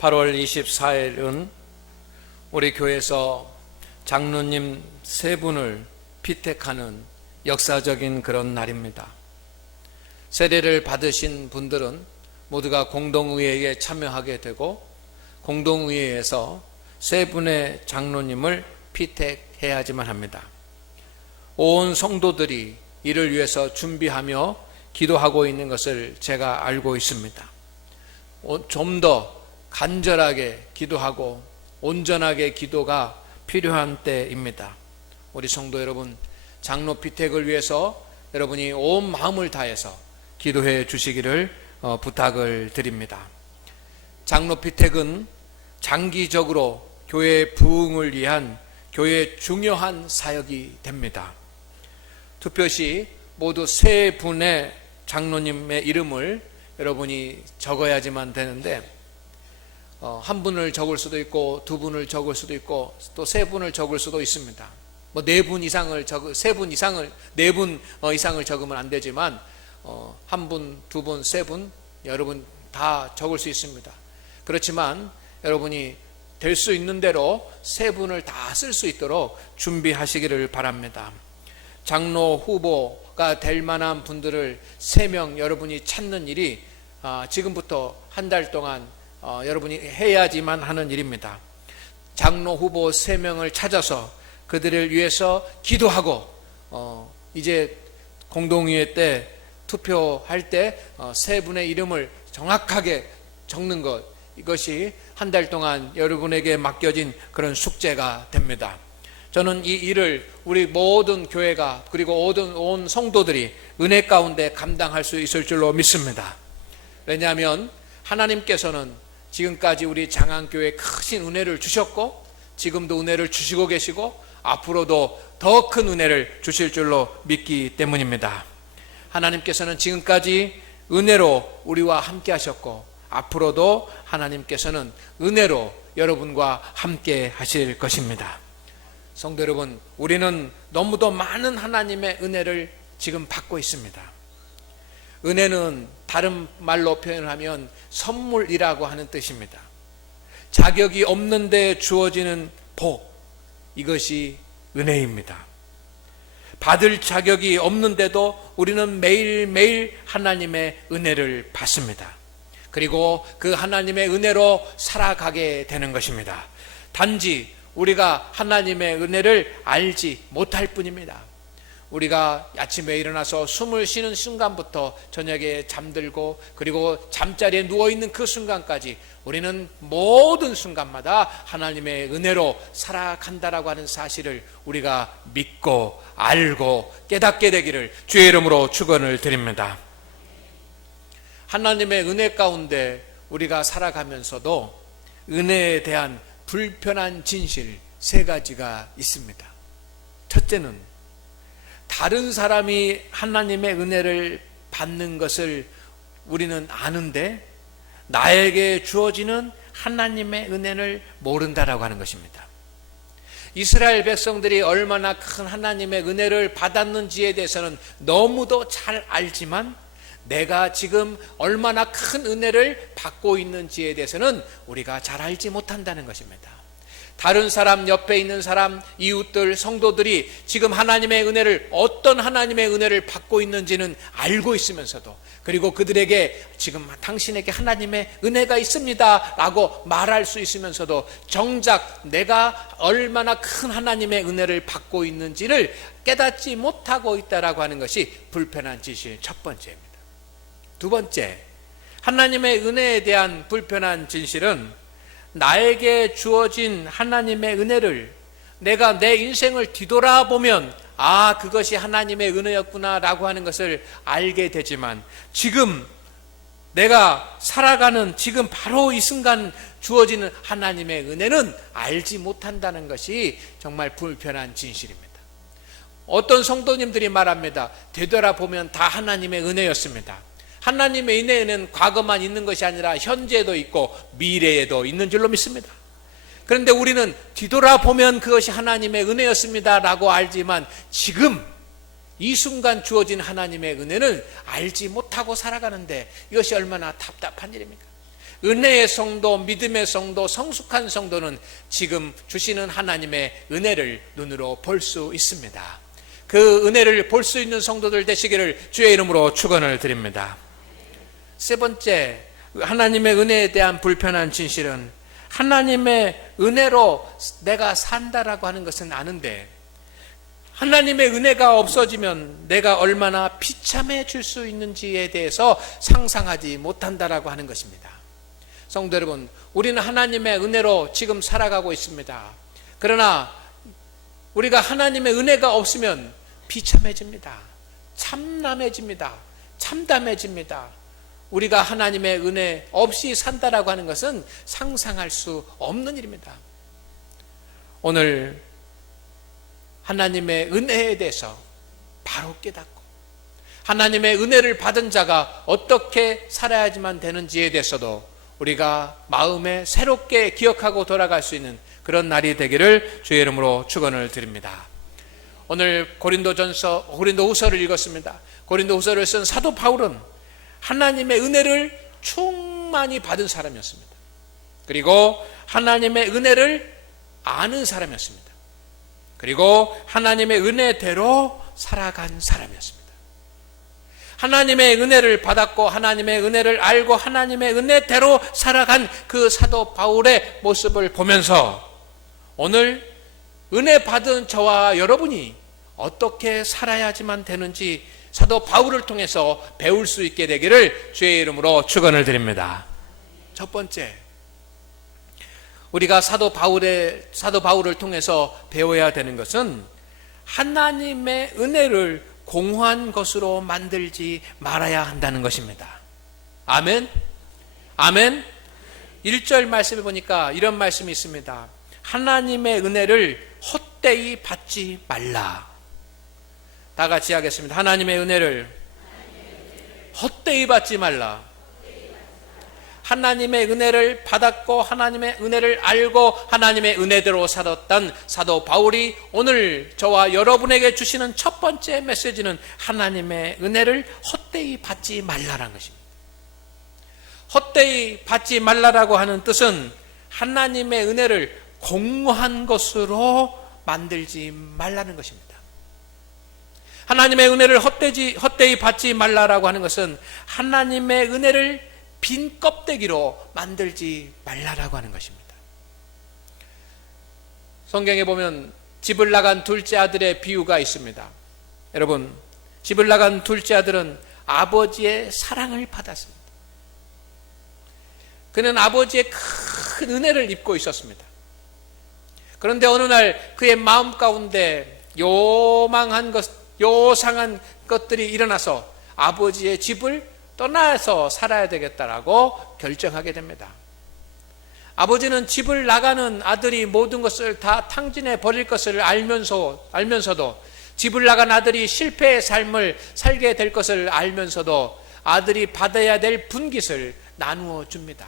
8월 24일은 우리 교회에서 장로님 3분을 피택하는 역사적인 그런 날입니다. 세례를 받으신 분들은 모두가 공동의회에 참여하게 되고 공동의회에서 3분의 장로님을 피택해야지만 합니다. 온 성도들이 이를 위해서 준비하며 기도하고 있는 것을 제가 알고 있습니다. 좀 더 간절하게 기도하고 온전하게 기도가 필요한 때입니다. 우리 성도 여러분, 장로 피택을 위해서 여러분이 온 마음을 다해서 기도해 주시기를 부탁을 드립니다. 장로 피택은 장기적으로 교회의 부흥을 위한 교회의 중요한 사역이 됩니다. 투표 시 모두 3분의 장로님의 이름을 여러분이 적어야지만 되는데 한 분을 적을 수도 있고 2분을 적을 수도 있고 또 3분을 적을 수도 있습니다. 4분 이상을 3분 이상을 4분 이상을 적으면 안 되지만 1분, 2분, 3분 여러분 다 적을 수 있습니다. 그렇지만 여러분이 될 수 있는 대로 3분을 다 쓸 수 있도록 준비하시기를 바랍니다. 장로 후보가 될 만한 분들을 3명 여러분이 찾는 일이 지금부터 한 달 동안 여러분이 해야지만 하는 일입니다. 장로 후보 3명을 찾아서 그들을 위해서 기도하고 이제 공동의회 때 투표할 때 3분의 이름을 정확하게 적는 것, 이것이 한 달 동안 여러분에게 맡겨진 그런 숙제가 됩니다. 저는 이 일을 우리 모든 교회가 그리고 온 성도들이 은혜 가운데 감당할 수 있을 줄로 믿습니다. 왜냐하면 하나님께서는 지금까지 우리 장안교회에 크신 은혜를 주셨고 지금도 은혜를 주시고 계시고 앞으로도 더 큰 은혜를 주실 줄로 믿기 때문입니다. 하나님께서는 지금까지 은혜로 우리와 함께 하셨고 앞으로도 하나님께서는 은혜로 여러분과 함께 하실 것입니다. 성도 여러분, 우리는 너무도 많은 하나님의 은혜를 지금 받고 있습니다. 은혜는 다른 말로 표현하면 선물이라고 하는 뜻입니다. 자격이 없는데 주어지는 복, 이것이 은혜입니다. 받을 자격이 없는데도 우리는 매일매일 하나님의 은혜를 받습니다. 그리고 그 하나님의 은혜로 살아가게 되는 것입니다. 단지 우리가 하나님의 은혜를 알지 못할 뿐입니다. 우리가 아침에 일어나서 숨을 쉬는 순간부터 저녁에 잠들고 그리고 잠자리에 누워있는 그 순간까지 우리는 모든 순간마다 하나님의 은혜로 살아간다라고 하는 사실을 우리가 믿고 알고 깨닫게 되기를 주의 이름으로 축원을 드립니다. 하나님의 은혜 가운데 우리가 살아가면서도 은혜에 대한 불편한 진실 3가지가 있습니다. 첫째는 다른 사람이 하나님의 은혜를 받는 것을 우리는 아는데 나에게 주어지는 하나님의 은혜를 모른다라고 하는 것입니다. 이스라엘 백성들이 얼마나 큰 하나님의 은혜를 받았는지에 대해서는 너무도 잘 알지만 내가 지금 얼마나 큰 은혜를 받고 있는지에 대해서는 우리가 잘 알지 못한다는 것입니다. 다른 사람, 옆에 있는 사람, 이웃들, 성도들이 지금 하나님의 은혜를, 어떤 하나님의 은혜를 받고 있는지는 알고 있으면서도, 그리고 그들에게 지금 당신에게 하나님의 은혜가 있습니다 라고 말할 수 있으면서도 정작 내가 얼마나 큰 하나님의 은혜를 받고 있는지를 깨닫지 못하고 있다라고 하는 것이 불편한 진실 첫 번째입니다. 두 번째, 하나님의 은혜에 대한 불편한 진실은 나에게 주어진 하나님의 은혜를 내가 내 인생을 뒤돌아보면 그것이 하나님의 은혜였구나 라고 하는 것을 알게 되지만 지금 내가 살아가는 지금 바로 이 순간 주어지는 하나님의 은혜는 알지 못한다는 것이 정말 불편한 진실입니다. 어떤 성도님들이 말합니다. 되돌아보면 다 하나님의 은혜였습니다. 하나님의 은혜는 과거만 있는 것이 아니라 현재도 있고 미래에도 있는 줄로 믿습니다. 그런데 우리는 뒤돌아보면 그것이 하나님의 은혜였습니다 라고 알지만 지금 이 순간 주어진 하나님의 은혜는 알지 못하고 살아가는데 이것이 얼마나 답답한 일입니까? 은혜의 성도, 믿음의 성도, 성숙한 성도는 지금 주시는 하나님의 은혜를 눈으로 볼 수 있습니다. 그 은혜를 볼 수 있는 성도들 되시기를 주의 이름으로 축원을 드립니다. 세 번째, 하나님의 은혜에 대한 불편한 진실은 하나님의 은혜로 내가 산다라고 하는 것은 아는데 하나님의 은혜가 없어지면 내가 얼마나 비참해질 수 있는지에 대해서 상상하지 못한다라고 하는 것입니다. 성도 여러분, 우리는 하나님의 은혜로 지금 살아가고 있습니다. 그러나 우리가 하나님의 은혜가 없으면 비참해집니다. 참남해집니다. 참담해집니다. 우리가 하나님의 은혜 없이 산다라고 하는 것은 상상할 수 없는 일입니다. 오늘 하나님의 은혜에 대해서 바로 깨닫고 하나님의 은혜를 받은 자가 어떻게 살아야지만 되는지에 대해서도 우리가 마음에 새롭게 기억하고 돌아갈 수 있는 그런 날이 되기를 주의 이름으로 축원을 드립니다. 오늘 고린도후서를 읽었습니다. 고린도후서를 쓴 사도 바울은 하나님의 은혜를 충만히 받은 사람이었습니다. 그리고 하나님의 은혜를 아는 사람이었습니다. 그리고 하나님의 은혜대로 살아간 사람이었습니다. 하나님의 은혜를 받았고 하나님의 은혜를 알고 하나님의 은혜대로 살아간 그 사도 바울의 모습을 보면서 오늘 은혜 받은 저와 여러분이 어떻게 살아야지만 되는지 사도 바울을 통해서 배울 수 있게 되기를 주의 이름으로 축원을 드립니다. 첫 번째, 우리가 사도 바울을 통해서 배워야 되는 것은 하나님의 은혜를 공허한 것으로 만들지 말아야 한다는 것입니다. 아멘. 아멘. 1절 말씀을 보니까 이런 말씀이 있습니다. 하나님의 은혜를 헛되이 받지 말라. 다 같이 하겠습니다. 하나님의 은혜를 헛되이 받지 말라. 하나님의 은혜를 받았고 하나님의 은혜를 알고 하나님의 은혜대로 살았던 사도 바울이 오늘 저와 여러분에게 주시는 첫 번째 메시지는 하나님의 은혜를 헛되이 받지 말라라는 것입니다. 헛되이 받지 말라라고 하는 뜻은 하나님의 은혜를 공허한 것으로 만들지 말라는 것입니다. 하나님의 은혜를 헛되이 받지 말라라고 하는 것은 하나님의 은혜를 빈 껍데기로 만들지 말라라고 하는 것입니다. 성경에 보면 집을 나간 둘째 아들의 비유가 있습니다. 여러분, 집을 나간 둘째 아들은 아버지의 사랑을 받았습니다. 그는 아버지의 큰 은혜를 입고 있었습니다. 그런데 어느 날 그의 마음 가운데 요상한 것들이 일어나서 아버지의 집을 떠나서 살아야 되겠다라고 결정하게 됩니다. 아버지는 집을 나가는 아들이 모든 것을 다 탕진해 버릴 것을 알면서도 집을 나간 아들이 실패의 삶을 살게 될 것을 알면서도 아들이 받아야 될 분깃을 나누어 줍니다.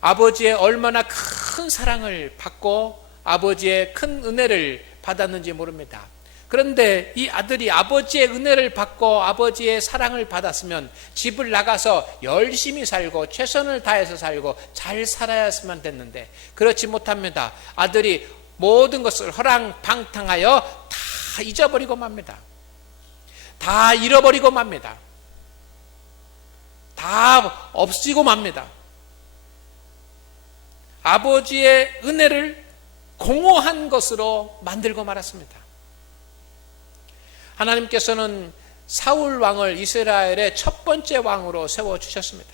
아버지의 얼마나 큰 사랑을 받고 아버지의 큰 은혜를 받았는지 모릅니다. 그런데 이 아들이 아버지의 은혜를 받고 아버지의 사랑을 받았으면 집을 나가서 열심히 살고 최선을 다해서 살고 잘 살아야만 됐는데 그렇지 못합니다. 아들이 모든 것을 허랑방탕하여 다 잊어버리고 맙니다. 다 잃어버리고 맙니다. 다 없애고 맙니다. 아버지의 은혜를 공허한 것으로 만들고 말았습니다. 하나님께서는 사울 왕을 이스라엘의 첫 번째 왕으로 세워주셨습니다.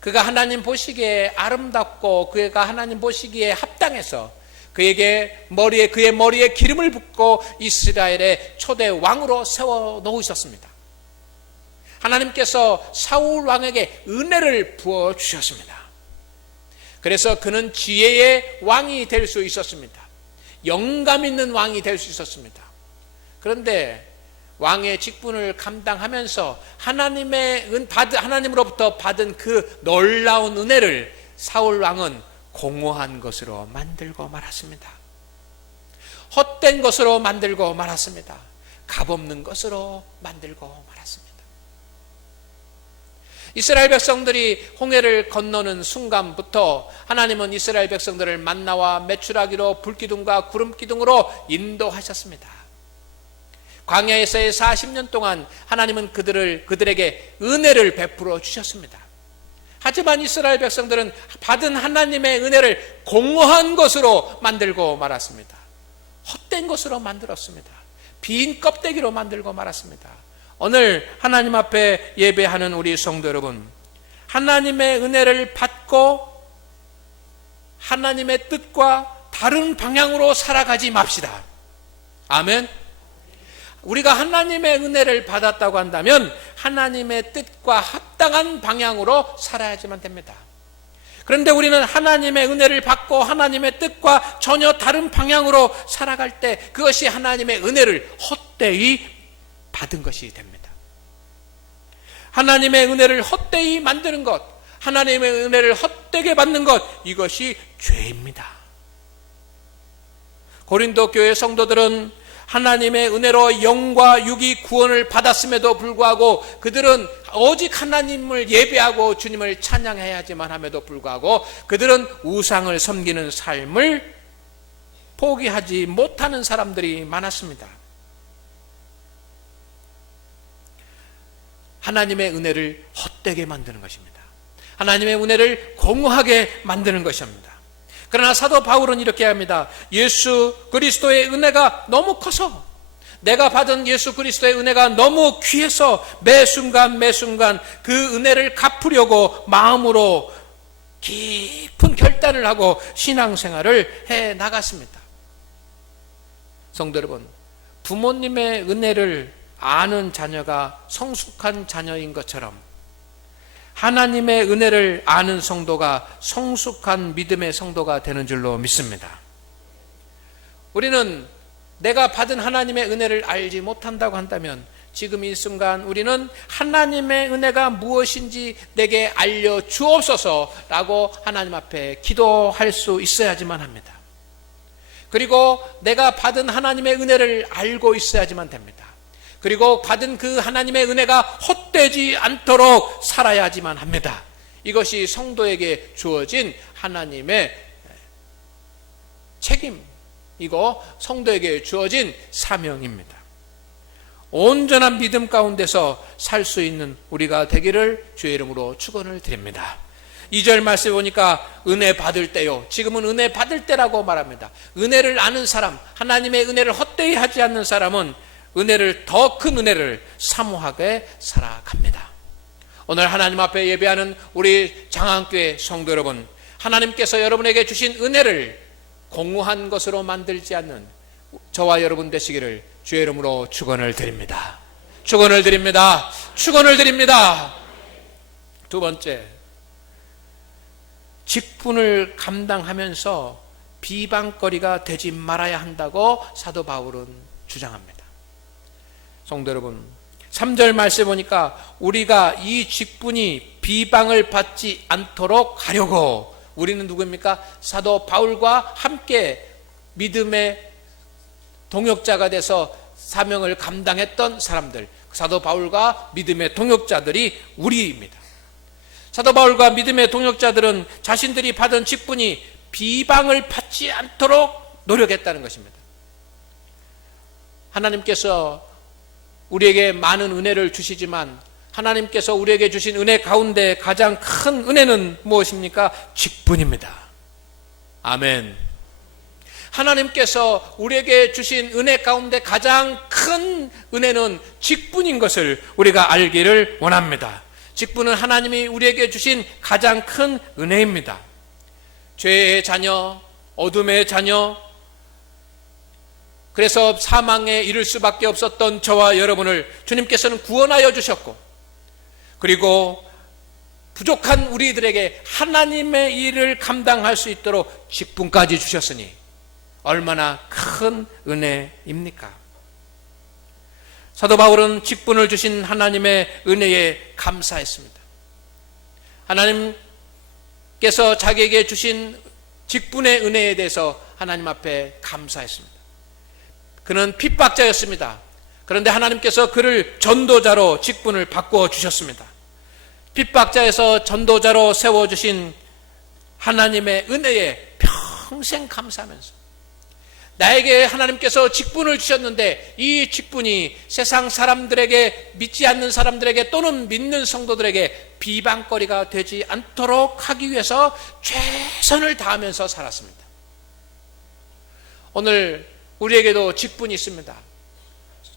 그가 하나님 보시기에 아름답고 그가 하나님 보시기에 합당해서 그의 머리에 기름을 붓고 이스라엘의 초대 왕으로 세워놓으셨습니다. 하나님께서 사울 왕에게 은혜를 부어주셨습니다. 그래서 그는 지혜의 왕이 될 수 있었습니다. 영감 있는 왕이 될 수 있었습니다. 그런데 왕의 직분을 감당하면서 하나님으로부터 받은 그 놀라운 은혜를 사울 왕은 공허한 것으로 만들고 말았습니다. 헛된 것으로 만들고 말았습니다. 값없는 것으로 만들고 말았습니다. 이스라엘 백성들이 홍해를 건너는 순간부터 하나님은 이스라엘 백성들을 만나와 메추라기로 불기둥과 구름기둥으로 인도하셨습니다. 광야에서의 40년 동안 하나님은 그들에게 은혜를 베풀어 주셨습니다. 하지만 이스라엘 백성들은 받은 하나님의 은혜를 공허한 것으로 만들고 말았습니다. 헛된 것으로 만들었습니다. 빈 껍데기로 만들고 말았습니다. 오늘 하나님 앞에 예배하는 우리 성도 여러분, 하나님의 은혜를 받고 하나님의 뜻과 다른 방향으로 살아가지 맙시다. 아멘. 우리가 하나님의 은혜를 받았다고 한다면 하나님의 뜻과 합당한 방향으로 살아야지만 됩니다. 그런데 우리는 하나님의 은혜를 받고 하나님의 뜻과 전혀 다른 방향으로 살아갈 때 그것이 하나님의 은혜를 헛되이 받은 것이 됩니다. 하나님의 은혜를 헛되이 만드는 것, 하나님의 은혜를 헛되게 받는 것, 이것이 죄입니다. 고린도 교회 성도들은 하나님의 은혜로 영과 육이 구원을 받았음에도 불구하고 그들은 오직 하나님을 예배하고 주님을 찬양해야지만 함에도 불구하고 그들은 우상을 섬기는 삶을 포기하지 못하는 사람들이 많았습니다. 하나님의 은혜를 헛되게 만드는 것입니다. 하나님의 은혜를 공허하게 만드는 것입니다. 그러나 사도 바울은 이렇게 합니다. 예수 그리스도의 은혜가 너무 커서, 내가 받은 예수 그리스도의 은혜가 너무 귀해서 매 순간 그 은혜를 갚으려고 마음으로 깊은 결단을 하고 신앙생활을 해 나갔습니다. 성도 여러분, 부모님의 은혜를 아는 자녀가 성숙한 자녀인 것처럼 하나님의 은혜를 아는 성도가 성숙한 믿음의 성도가 되는 줄로 믿습니다. 우리는 내가 받은 하나님의 은혜를 알지 못한다고 한다면 지금 이 순간 우리는 하나님의 은혜가 무엇인지 내게 알려주옵소서라고 하나님 앞에 기도할 수 있어야지만 합니다. 그리고 내가 받은 하나님의 은혜를 알고 있어야지만 됩니다. 그리고 받은 그 하나님의 은혜가 헛되지 않도록 살아야지만 합니다. 이것이 성도에게 주어진 하나님의 책임이고 성도에게 주어진 사명입니다. 온전한 믿음 가운데서 살 수 있는 우리가 되기를 주의 이름으로 축원을 드립니다. 2절 말씀에 보니까 은혜 받을 때요. 지금은 은혜 받을 때라고 말합니다. 은혜를 아는 사람, 하나님의 은혜를 헛되이 하지 않는 사람은 더 큰 은혜를 사모하게 살아갑니다. 오늘 하나님 앞에 예배하는 우리 장안교회 성도 여러분, 하나님께서 여러분에게 주신 은혜를 공허한 것으로 만들지 않는 저와 여러분 되시기를 주의 이름으로 축원을 드립니다. 축원을 드립니다. 축원을 드립니다. 두 번째, 직분을 감당하면서 비방거리가 되지 말아야 한다고 사도 바울은 주장합니다. 성도 여러분, 3절 말씀에 보니까 우리가 이 직분이 비방을 받지 않도록 하려고, 우리는 누구입니까? 사도 바울과 함께 믿음의 동역자가 돼서 사명을 감당했던 사람들, 사도 바울과 믿음의 동역자들이 우리입니다. 사도 바울과 믿음의 동역자들은 자신들이 받은 직분이 비방을 받지 않도록 노력했다는 것입니다. 하나님께서 우리에게 많은 은혜를 주시지만 하나님께서 우리에게 주신 은혜 가운데 가장 큰 은혜는 무엇입니까? 직분입니다. 아멘. 하나님께서 우리에게 주신 은혜 가운데 가장 큰 은혜는 직분인 것을 우리가 알기를 원합니다. 직분은 하나님이 우리에게 주신 가장 큰 은혜입니다. 죄의 자녀, 어둠의 자녀, 그래서 사망에 이를 수밖에 없었던 저와 여러분을 주님께서는 구원하여 주셨고, 그리고 부족한 우리들에게 하나님의 일을 감당할 수 있도록 직분까지 주셨으니 얼마나 큰 은혜입니까? 사도 바울은 직분을 주신 하나님의 은혜에 감사했습니다. 하나님께서 자기에게 주신 직분의 은혜에 대해서 하나님 앞에 감사했습니다. 그는 핍박자였습니다. 그런데 하나님께서 그를 전도자로 직분을 바꾸어 주셨습니다. 핍박자에서 전도자로 세워주신 하나님의 은혜에 평생 감사하면서 나에게 하나님께서 직분을 주셨는데 이 직분이 세상 사람들에게, 믿지 않는 사람들에게 또는 믿는 성도들에게 비방거리가 되지 않도록 하기 위해서 최선을 다하면서 살았습니다. 오늘 우리에게도 직분이 있습니다.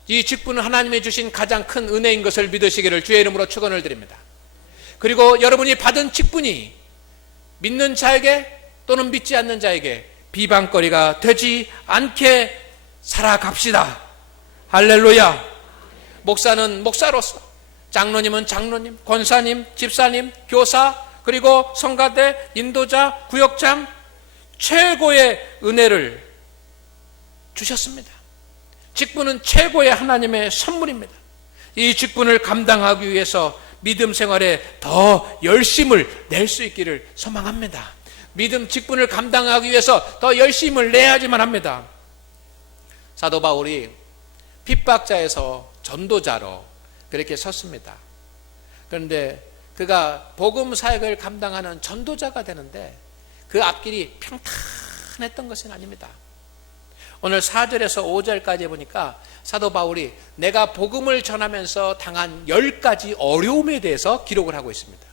이 직분은 하나님이 주신 가장 큰 은혜인 것을 믿으시기를 주의 이름으로 축원을 드립니다. 그리고 여러분이 받은 직분이 믿는 자에게 또는 믿지 않는 자에게 비방거리가 되지 않게 살아갑시다. 할렐루야. 목사는 목사로서, 장로님은 장로님, 권사님, 집사님, 교사, 그리고 성가대, 인도자, 구역장, 최고의 은혜를 주셨습니다. 직분은 최고의 하나님의 선물입니다. 이 직분을 감당하기 위해서 믿음 생활에 더 열심을 낼 수 있기를 소망합니다. 믿음 직분을 감당하기 위해서 더 열심을 내야지만 합니다. 사도 바울이 핍박자에서 전도자로 그렇게 섰습니다. 그런데 그가 복음 사역을 감당하는 전도자가 되는데 그 앞길이 평탄했던 것은 아닙니다. 오늘 4절에서 5절까지 보니까 사도 바울이 내가 복음을 전하면서 당한 10가지 어려움에 대해서 기록을 하고 있습니다.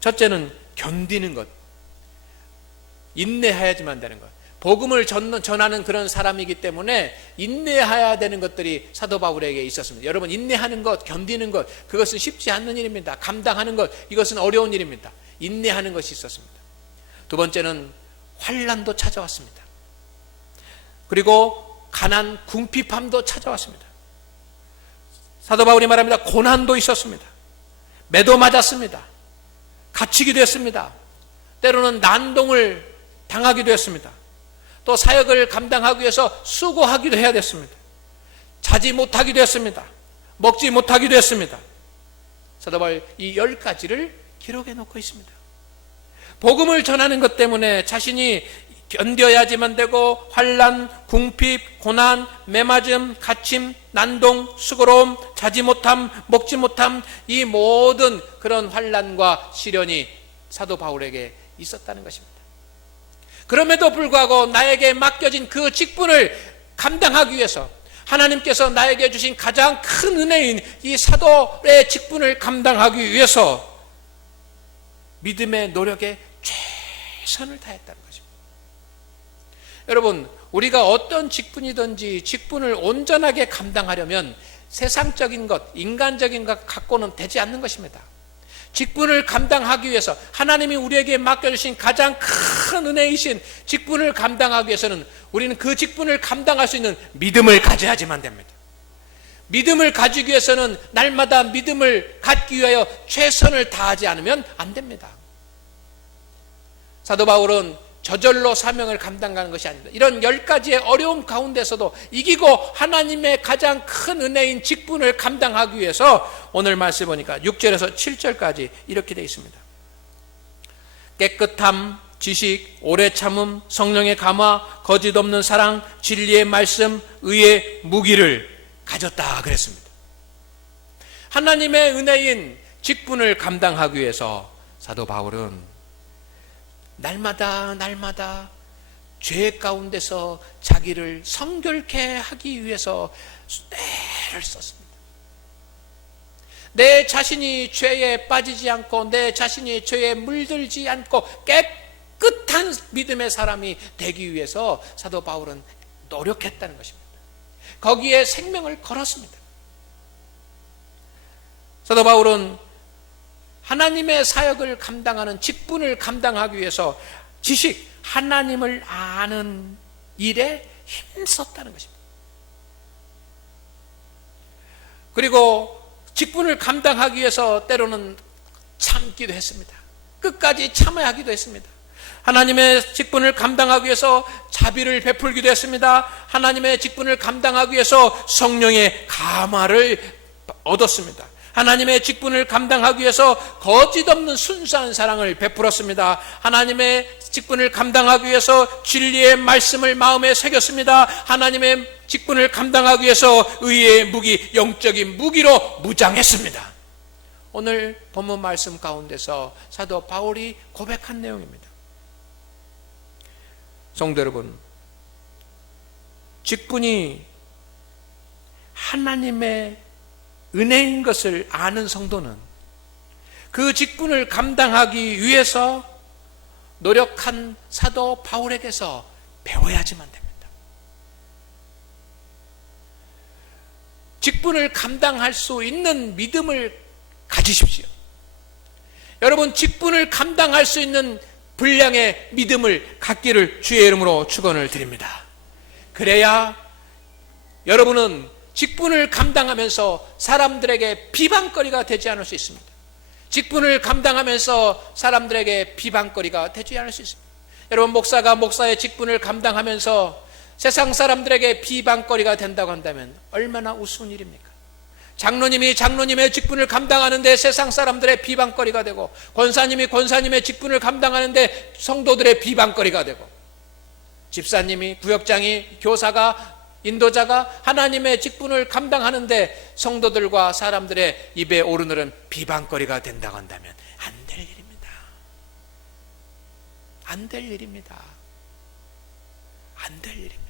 첫째는 견디는 것, 인내해야지만 되는 것. 복음을 전하는 그런 사람이기 때문에 인내해야 되는 것들이 사도 바울에게 있었습니다. 여러분, 인내하는 것, 견디는 것, 그것은 쉽지 않는 일입니다. 감당하는 것, 이것은 어려운 일입니다. 인내하는 것이 있었습니다. 두 번째는 환난도 찾아왔습니다. 그리고 가난, 궁핍함도 찾아왔습니다. 사도 바울이 말합니다. 고난도 있었습니다. 매도 맞았습니다. 갇히기도 했습니다. 때로는 난동을 당하기도 했습니다. 또 사역을 감당하기 위해서 수고하기도 해야 됐습니다. 자지 못하기도 했습니다. 먹지 못하기도 했습니다. 사도 바울 이 10가지를 기록해 놓고 있습니다. 복음을 전하는 것 때문에 자신이 견뎌야지만 되고 환난, 궁핍, 고난, 매맞음, 갇힘, 난동, 수고로움, 자지 못함, 먹지 못함, 이 모든 그런 환난과 시련이 사도 바울에게 있었다는 것입니다. 그럼에도 불구하고 나에게 맡겨진 그 직분을 감당하기 위해서 하나님께서 나에게 주신 가장 큰 은혜인 이 사도의 직분을 감당하기 위해서 믿음의 노력에 최선을 다했다는 것입니다. 여러분, 우리가 어떤 직분이든지 직분을 온전하게 감당하려면 세상적인 것, 인간적인 것 갖고는 되지 않는 것입니다. 직분을 감당하기 위해서 하나님이 우리에게 맡겨주신 가장 큰 은혜이신 직분을 감당하기 위해서는 우리는 그 직분을 감당할 수 있는 믿음을 가져야지만 됩니다. 믿음을 가지기 위해서는 날마다 믿음을 갖기 위하여 최선을 다하지 않으면 안 됩니다. 사도 바울은 저절로 사명을 감당하는 것이 아닙니다. 이런 10가지의 어려움 가운데서도 이기고 하나님의 가장 큰 은혜인 직분을 감당하기 위해서 오늘 말씀 보니까 6절에서 7절까지 이렇게 되어 있습니다. 깨끗함, 지식, 오래 참음, 성령의 감화, 거짓 없는 사랑, 진리의 말씀, 의의 무기를 가졌다 그랬습니다. 하나님의 은혜인 직분을 감당하기 위해서 사도 바울은 날마다 죄 가운데서 자기를 성결케 하기 위해서 애를 썼습니다. 내 자신이 죄에 빠지지 않고 내 자신이 죄에 물들지 않고 깨끗한 믿음의 사람이 되기 위해서 사도 바울은 노력했다는 것입니다. 거기에 생명을 걸었습니다. 사도 바울은 하나님의 사역을 감당하는 직분을 감당하기 위해서 지식, 하나님을 아는 일에 힘썼다는 것입니다. 그리고 직분을 감당하기 위해서 때로는 참기도 했습니다. 끝까지 참아야 하기도 했습니다. 하나님의 직분을 감당하기 위해서 자비를 베풀기도 했습니다. 하나님의 직분을 감당하기 위해서 성령의 감화를 얻었습니다. 하나님의 직분을 감당하기 위해서 거짓 없는 순수한 사랑을 베풀었습니다. 하나님의 직분을 감당하기 위해서 진리의 말씀을 마음에 새겼습니다. 하나님의 직분을 감당하기 위해서 의의 무기, 영적인 무기로 무장했습니다. 오늘 본문 말씀 가운데서 사도 바울이 고백한 내용입니다. 성도 여러분, 직분이 하나님의 은혜인 것을 아는 성도는 그 직분을 감당하기 위해서 노력한 사도 바울에게서 배워야지만 됩니다. 직분을 감당할 수 있는 믿음을 가지십시오. 여러분, 직분을 감당할 수 있는 분량의 믿음을 갖기를 주의 이름으로 축원을 드립니다. 그래야 여러분은 직분을 감당하면서 사람들에게 비방거리가 되지 않을 수 있습니다. 직분을 감당하면서 사람들에게 비방거리가 되지 않을 수 있습니다. 여러분, 목사가 목사의 직분을 감당하면서 세상 사람들에게 비방거리가 된다고 한다면 얼마나 우스운 일입니까? 장로님이 장로님의 직분을 감당하는데 세상 사람들의 비방거리가 되고, 권사님이 권사님의 직분을 감당하는데 성도들의 비방거리가 되고, 집사님이, 구역장이, 교사가, 인도자가 하나님의 직분을 감당하는데 성도들과 사람들의 입에 오르내리는 비방거리가 된다고 한다면 안 될 일입니다. 안 될 일입니다. 안 될 일입니다.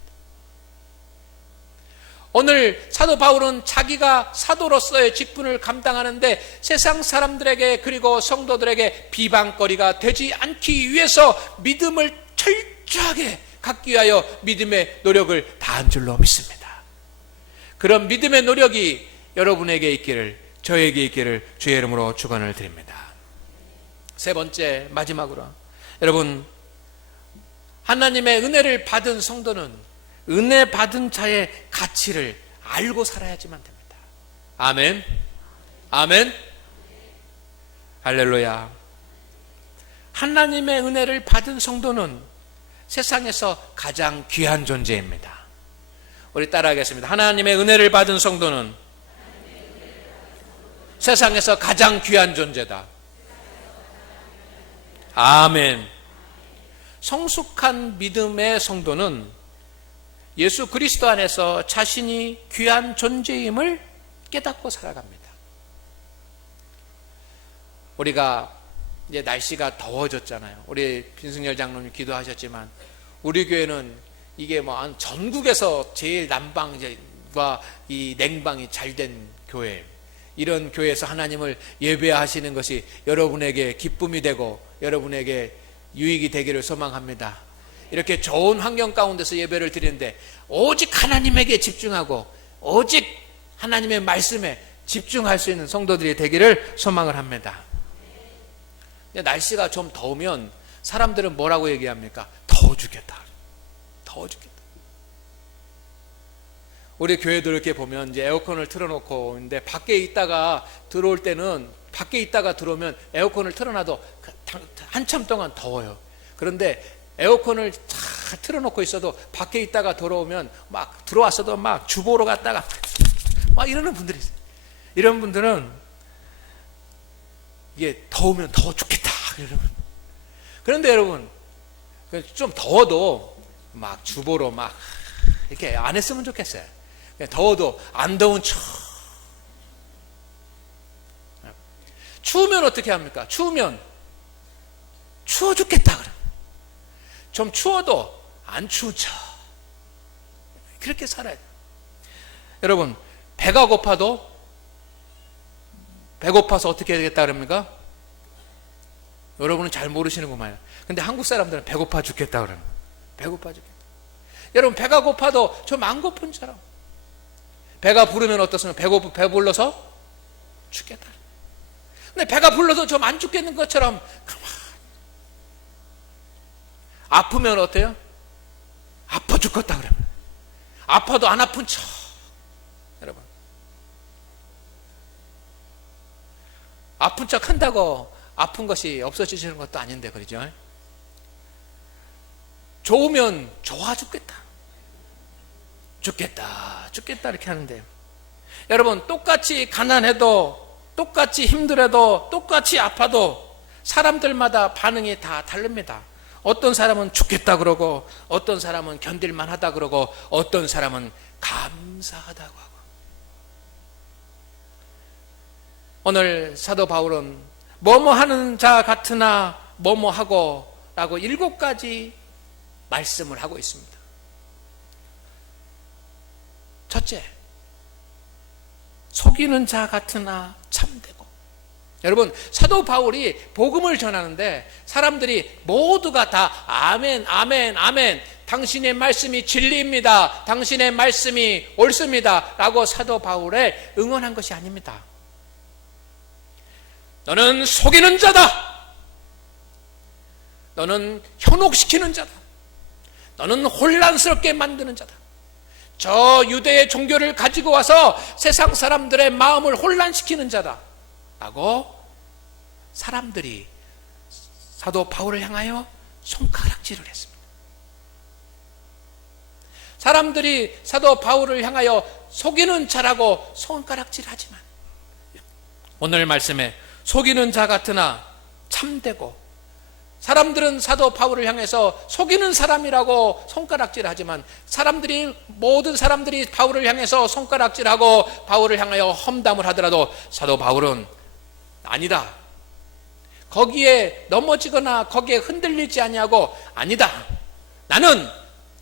오늘 사도 바울은 자기가 사도로서의 직분을 감당하는데 세상 사람들에게 그리고 성도들에게 비방거리가 되지 않기 위해서 믿음을 철저하게 갖기 위하여 믿음의 노력을 다한 줄로 믿습니다. 그런 믿음의 노력이 여러분에게 있기를, 저에게 있기를 주의 이름으로 축원을 드립니다. 세 번째, 마지막으로, 여러분, 하나님의 은혜를 받은 성도는 은혜 받은 자의 가치를 알고 살아야지만 됩니다. 아멘. 아멘. 할렐루야. 하나님의 은혜를 받은 성도는 세상에서 가장 귀한 존재입니다. 우리 따라하겠습니다. 하나님의 은혜를 받은 성도는 세상에서 가장 귀한 존재다. 아멘. 성숙한 믿음의 성도는 예수 그리스도 안에서 자신이 귀한 존재임을 깨닫고 살아갑니다. 우리가 이제 날씨가 더워졌잖아요. 우리 빈승열 장로님 기도하셨지만 우리 교회는 이게 뭐 전국에서 제일 난방과 이 냉방이 잘 된 교회, 이런 교회에서 하나님을 예배하시는 것이 여러분에게 기쁨이 되고 여러분에게 유익이 되기를 소망합니다. 이렇게 좋은 환경 가운데서 예배를 드리는데 오직 하나님에게 집중하고 오직 하나님의 말씀에 집중할 수 있는 성도들이 되기를 소망을 합니다. 날씨가 좀 더우면 사람들은 뭐라고 얘기합니까? 더워 죽겠다. 더워 죽겠다. 우리 교회도 이렇게 보면 이제 에어컨을 틀어놓고 있는데 밖에 있다가 들어올 때는, 밖에 있다가 들어오면 에어컨을 틀어놔도 한참 동안 더워요. 그런데 에어컨을 다 틀어놓고 있어도 밖에 있다가 들어오면 막 들어왔어도 막 주보러 갔다가 막 이러는 분들이 있어요. 이런 분들은 이게 더우면 더워 죽겠다. 그런데 여러분, 좀 더워도 막 주보로 막 이렇게 안 했으면 좋겠어요. 더워도 안 더운 척. 추우면 어떻게 합니까? 추우면 추워 죽겠다 그래. 좀 추워도 안 추운 척. 그렇게 살아야 돼요. 여러분, 배가 고파도 배고파서 어떻게 해야 되겠다 그럽니까? 여러분은 잘 모르시는구만요. 근데 한국 사람들은 배고파 죽겠다 그러는 거예요. 배고파 죽겠다. 여러분, 배가 고파도 좀 안 고픈 처럼. 배가 부르면 어떻습니까? 배불러서 죽겠다. 근데 배가 불러서 좀 안 죽겠는 것처럼 아프면 어때요? 아파 죽겠다 그러면. 아파도 안 아픈 척. 여러분, 아픈 척 한다고 아픈 것이 없어지시는 것도 아닌데, 그러죠? 좋으면 좋아 죽겠다. 죽겠다 이렇게 하는데요. 여러분, 똑같이 가난해도, 똑같이 힘들어도, 똑같이 아파도 사람들마다 반응이 다 다릅니다. 어떤 사람은 죽겠다 그러고, 어떤 사람은 견딜만 하다 그러고, 어떤 사람은 감사하다고 하고. 오늘 사도 바울은 뭐뭐 하는 자 같으나 뭐뭐 하고 라고 7가지 말씀을 하고 있습니다. 첫째, 속이는 자 같으나 참되고. 여러분, 사도 바울이 복음을 전하는데 사람들이 모두가 다 아멘, 아멘, 아멘, 당신의 말씀이 진리입니다, 당신의 말씀이 옳습니다 라고 사도 바울에 응원한 것이 아닙니다. 너는 속이는 자다, 너는 현혹시키는 자다, 너는 혼란스럽게 만드는 자다, 저 유대의 종교를 가지고 와서 세상 사람들의 마음을 혼란시키는 자다 라고 사람들이 사도 바울을 향하여 손가락질을 했습니다. 사람들이 사도 바울을 향하여 속이는 자라고 손가락질하지만 오늘 말씀에 속이는 자 같으나 참되고, 사람들은 사도 바울을 향해서 속이는 사람이라고 손가락질하지만 모든 사람들이 바울을 향해서 손가락질하고 바울을 향하여 험담을 하더라도 사도 바울은 아니다, 거기에 넘어지거나 거기에 흔들리지 아니하고 아니다, 나는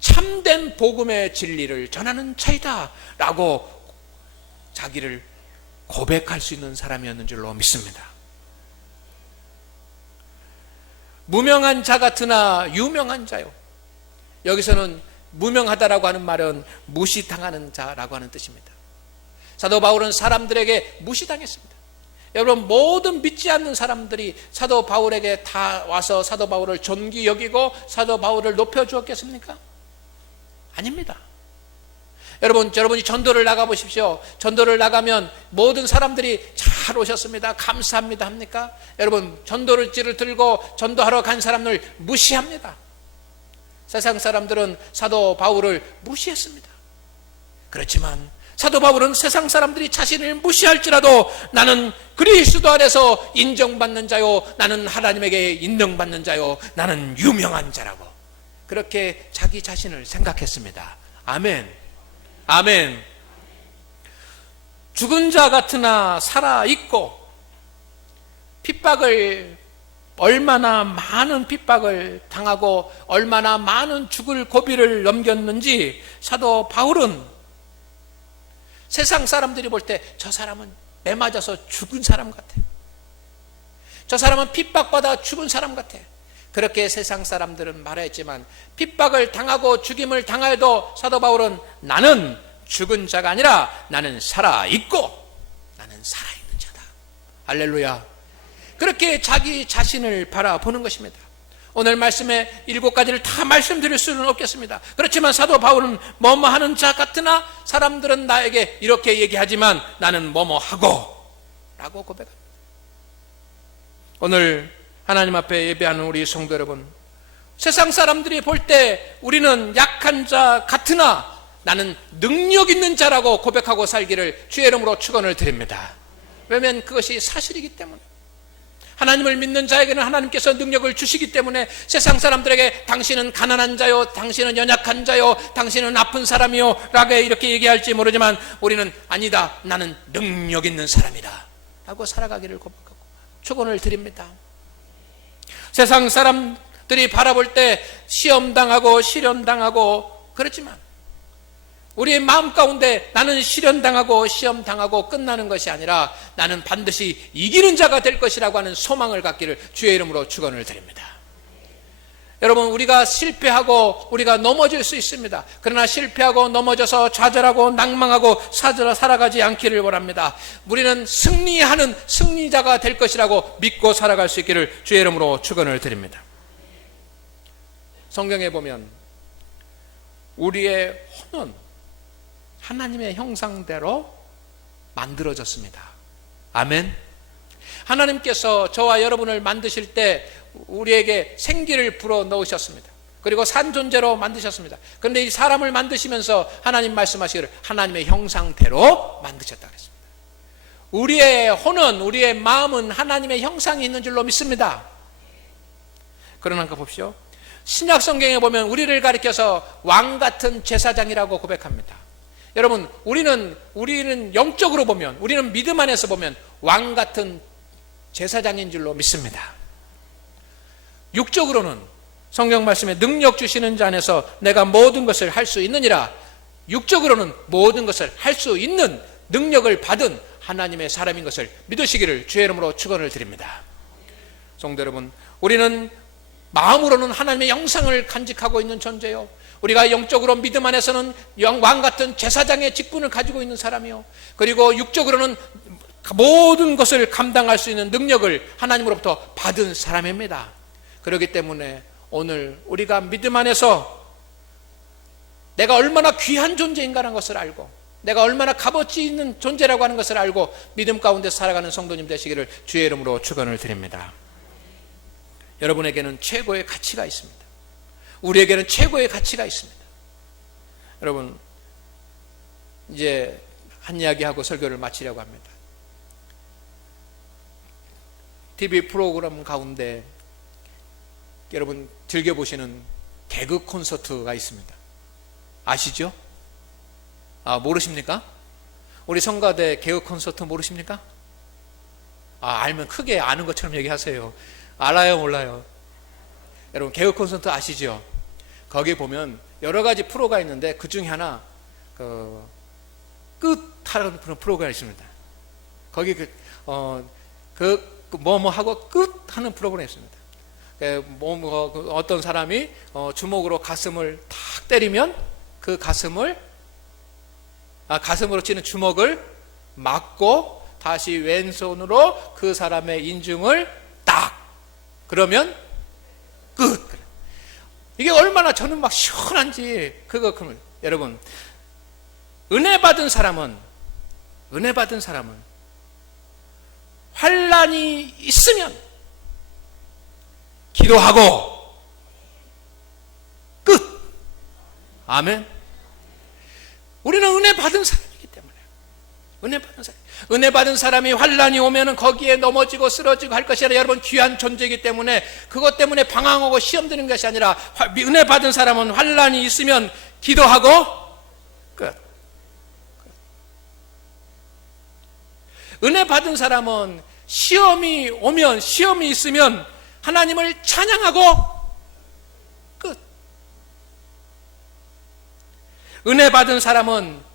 참된 복음의 진리를 전하는 자이다 라고 자기를 고백할 수 있는 사람이었는 줄로 믿습니다. 무명한 자 같으나 유명한 자요. 여기서는 무명하다라고 하는 말은 무시당하는 자라고 하는 뜻입니다. 사도 바울은 사람들에게 무시당했습니다. 여러분, 모든 믿지 않는 사람들이 사도 바울에게 다 와서 사도 바울을 존귀 여기고 사도 바울을 높여주었겠습니까? 아닙니다. 여러분이 전도를 나가보십시오. 전도를 나가면 모든 사람들이 잘 오셨습니다, 감사합니다 합니까? 여러분, 전도를지를 들고 전도하러 간 사람을 무시합니다. 세상 사람들은 사도 바울을 무시했습니다. 그렇지만 사도 바울은 세상 사람들이 자신을 무시할지라도 나는 그리스도 안에서 인정받는 자요, 나는 하나님에게 인정받는 자요, 나는 유명한 자라고 그렇게 자기 자신을 생각했습니다. 아멘, 아멘. 죽은 자 같으나 살아있고, 얼마나 많은 핍박을 당하고 얼마나 많은 죽을 고비를 넘겼는지 사도 바울은 세상 사람들이 볼 때 저 사람은 매 맞아서 죽은 사람 같아, 저 사람은 핍박받아 죽은 사람 같아, 그렇게 세상 사람들은 말했지만 핍박을 당하고 죽임을 당하여도 사도 바울은 나는 죽은 자가 아니라 나는 살아있고 나는 살아있는 자다. 할렐루야. 그렇게 자기 자신을 바라보는 것입니다. 오늘 말씀에 7가지를 다 말씀드릴 수는 없겠습니다. 그렇지만 사도 바울은 뭐뭐 하는 자 같으나 사람들은 나에게 이렇게 얘기하지만 나는 뭐뭐 하고 라고 고백합니다. 오늘 하나님 앞에 예배하는 우리 성도 여러분, 세상 사람들이 볼 때 우리는 약한 자 같으나 나는 능력 있는 자라고 고백하고 살기를 주의 이름으로 축원을 드립니다. 왜냐하면 그것이 사실이기 때문에, 하나님을 믿는 자에게는 하나님께서 능력을 주시기 때문에 세상 사람들에게 당신은 가난한 자요, 당신은 연약한 자요, 당신은 아픈 사람이요 라고 이렇게 얘기할지 모르지만 우리는 아니다, 나는 능력 있는 사람이다 라고 살아가기를 고백하고 축원을 드립니다. 세상 사람들이 바라볼 때 시험당하고 시련당하고 그렇지만 우리의 마음 가운데 나는 시련당하고 시험당하고 끝나는 것이 아니라 나는 반드시 이기는 자가 될 것이라고 하는 소망을 갖기를 주의 이름으로 축원을 드립니다. 여러분, 우리가 실패하고 우리가 넘어질 수 있습니다. 그러나 실패하고 넘어져서 좌절하고 낭망하고 살아가지 않기를 원합니다. 우리는 승리하는 승리자가 될 것이라고 믿고 살아갈 수 있기를 주의 이름으로 축원을 드립니다. 성경에 보면 우리의 혼은 하나님의 형상대로 만들어졌습니다. 아멘. 하나님께서 저와 여러분을 만드실 때 우리에게 생기를 불어 넣으셨습니다. 그리고 산 존재로 만드셨습니다. 그런데 이 사람을 만드시면서 하나님 말씀하시기를 하나님의 형상대로 만드셨다 그랬습니다. 우리의 혼은, 우리의 마음은 하나님의 형상이 있는 줄로 믿습니다. 그러나 보십시오. 신약 성경에 보면 우리를 가리켜서 왕 같은 제사장이라고 고백합니다. 여러분, 우리는 영적으로 보면, 우리는 믿음 안에서 보면 왕 같은 제사장인 줄로 믿습니다. 육적으로는 성경 말씀에 능력 주시는 자 안에서 내가 모든 것을 할 수 있느니라. 육적으로는 모든 것을 할 수 있는 능력을 받은 하나님의 사람인 것을 믿으시기를 주의 이름으로 축원을 드립니다. 성도 여러분, 우리는 마음으로는 하나님의 영상을 간직하고 있는 존재요, 우리가 영적으로 믿음 안에서는 왕 같은 제사장의 직분을 가지고 있는 사람이요, 그리고 육적으로는 모든 것을 감당할 수 있는 능력을 하나님으로부터 받은 사람입니다. 그렇기 때문에 오늘 우리가 믿음 안에서 내가 얼마나 귀한 존재인가라는 것을 알고, 내가 얼마나 값어치 있는 존재라고 하는 것을 알고 믿음 가운데 살아가는 성도님 되시기를 주의 이름으로 축원을 드립니다. 여러분에게는 최고의 가치가 있습니다. 우리에게는 최고의 가치가 있습니다. 여러분, 이제 한 이야기하고 설교를 마치려고 합니다. TV 프로그램 가운데 여러분 즐겨보시는 개그 콘서트가 있습니다. 아시죠? 모르십니까? 우리 성가대 개그 콘서트 모르십니까? 알면 크게 아는 것처럼 얘기하세요. 알아요, 몰라요? 여러분, 개그 콘서트 아시죠? 거기에 보면 여러 가지 프로가 있는데 그 중에 하나 끝하는 그런 프로가 있습니다. 거기 뭐하고 끝하는 프로그램이 있습니다. 어떤 사람이 주먹으로 가슴을 탁 때리면 그 가슴으로 치는 주먹을 맞고 다시 왼손으로 그 사람의 인중을 딱, 그러면 끝. 이게 얼마나 저는 막 시원한지. 그러면 여러분, 은혜 받은 사람은 환난이 있으면 기도하고 끝. 아멘. 우리는 은혜 받은 사람이기 때문에, 은혜 받은 사람이 환난이 오면은 거기에 넘어지고 쓰러지고 할 것이 아니라 여러분 귀한 존재이기 때문에, 그것 때문에 방황하고 시험 드는 것이 아니라 은혜 받은 사람은 환난이 있으면 기도하고 끝. 은혜 받은 사람은 시험이 오면, 시험이 있으면 하나님을 찬양하고 끝. 은혜 받은 사람은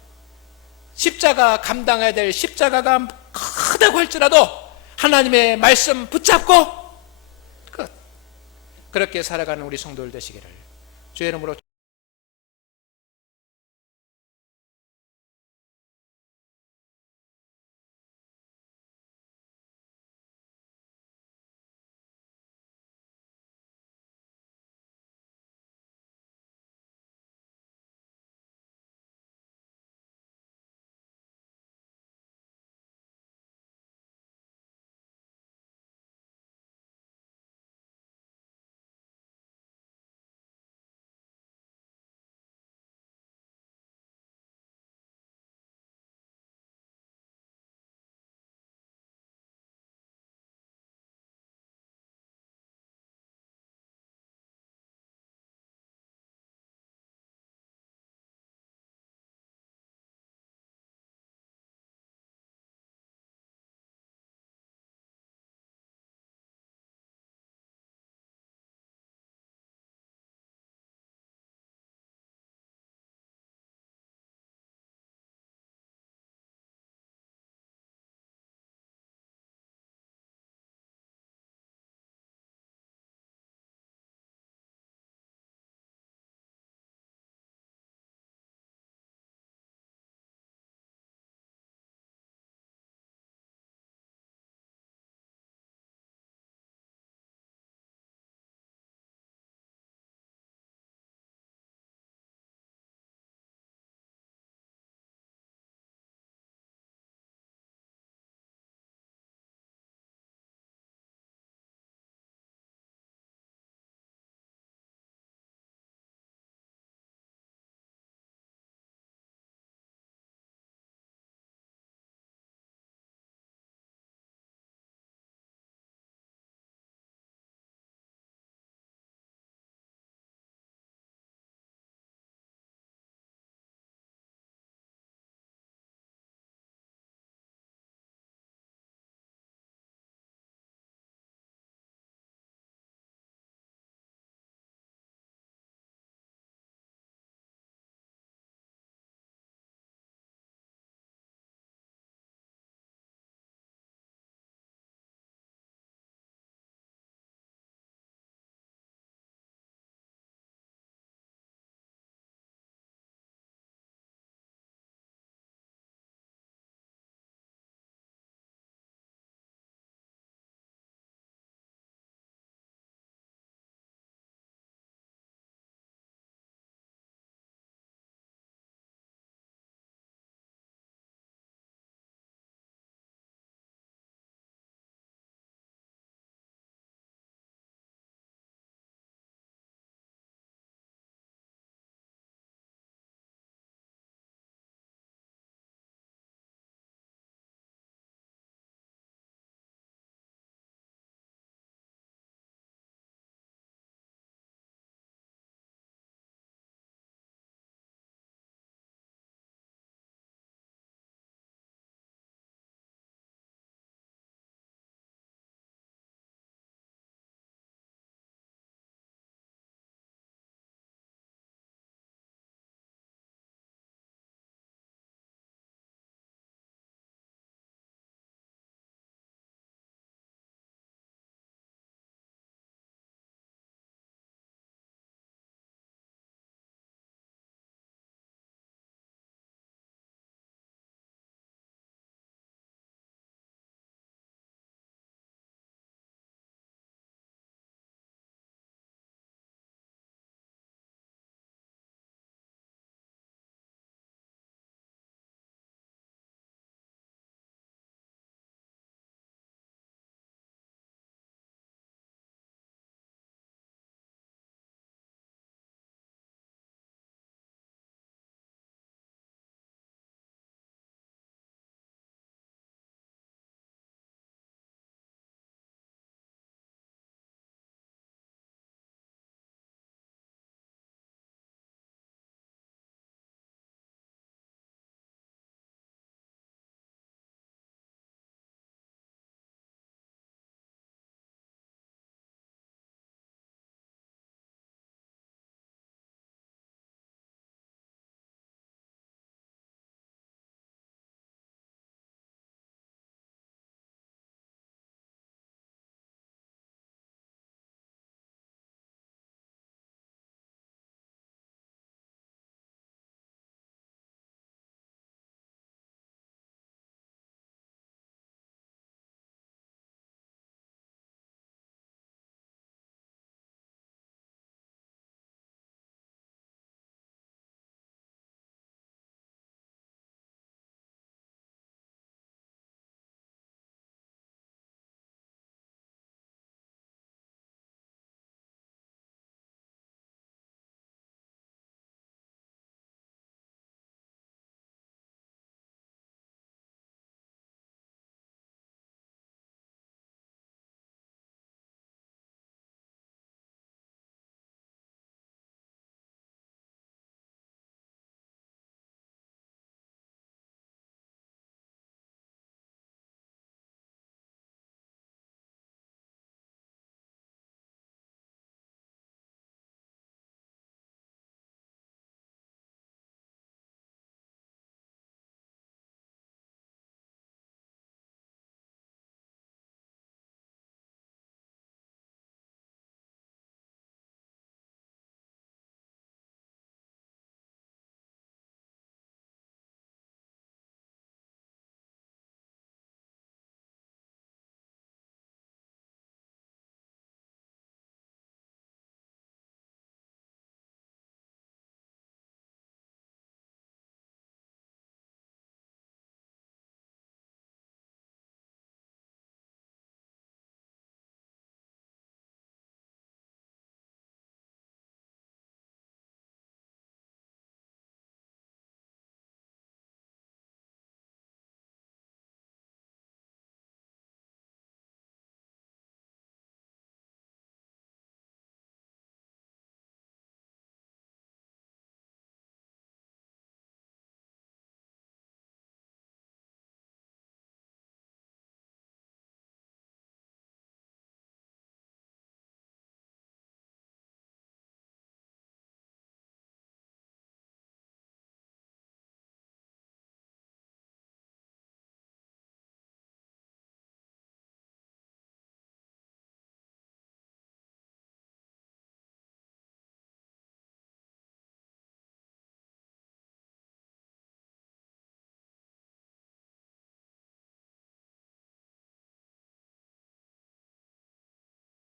십자가 감당해야 될 십자가가 크다고 할지라도 하나님의 말씀 붙잡고 끝. 그렇게 살아가는 우리 성도들 되시기를 주의 이름으로